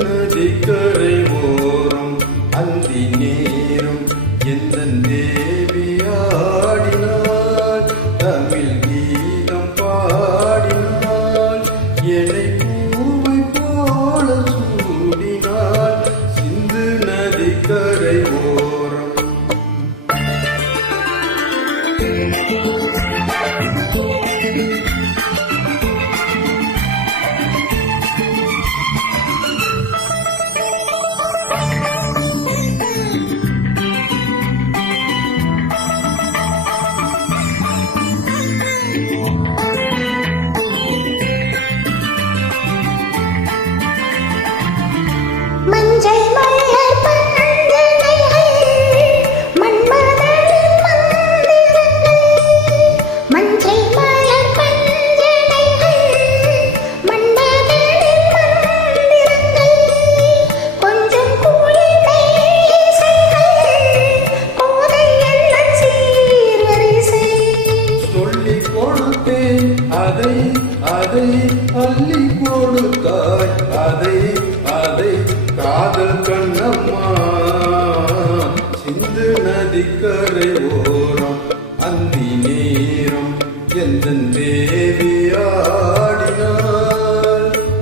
நதிக்கரை ஓரம் அந்தி நேரம் எந்தன் தேவியாடினாள் தமிழ் கீதம் பாடினாள் என்னை பூவை போல சூடினாள் சிந்து நதிக்கரை ஓரம். மஞ்சள் மலர் பந்தனைகள் மன்மதனின் மந்திரங்கள் மஞ்சள் மலர் பந்தனைகள் மன்மதனின் மந்திரங்கள் கொஞ்சம் குளிரை இசைகள் கோதை எண்ணச் சீர்வரிசை சொல்லிக் கொடுத்தேன் அதை அதை அள்ளி கொடுத்தாய் அதை அதை காதல் கண்ணம்மா சிந்து நதிக்கரை ஓரம் அந்தி நேரம் எந்தன் தேவியாடினாள்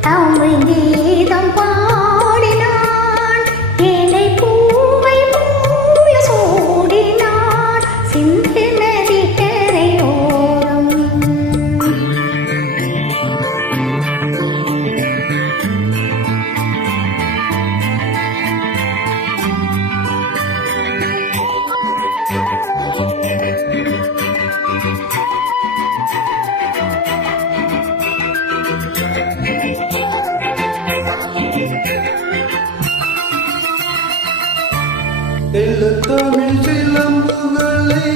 தமிழ் கீதம் பாடினான் ஏழை பூவை போல சூடினான் சிந்து நதிக்கரை ஓரம். தமிழ் சிலம்புகளை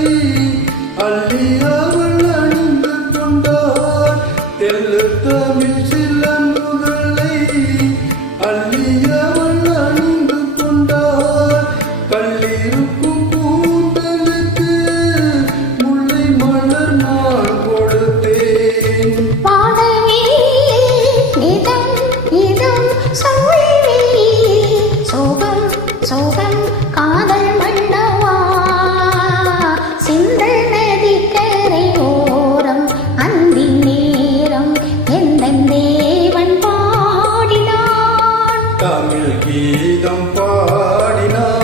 அள்ளி அவள் அணிந்து கொண்டார் தமிழ் சிலம்புகளை அள்ளி அவள் அணிந்து கொண்டார் கல்லிருக்கும் கூந்தலுக்கு முல்லை மலர் நான் கொடுத்தேன் சோகம் சோகம் காதல் மன்னவா சிந்து நதிக்கரை ஓரம் அந்தி நேரம் எந்தன் தேவன் பாடினான் தமிழ் கீதம் பாடினான்.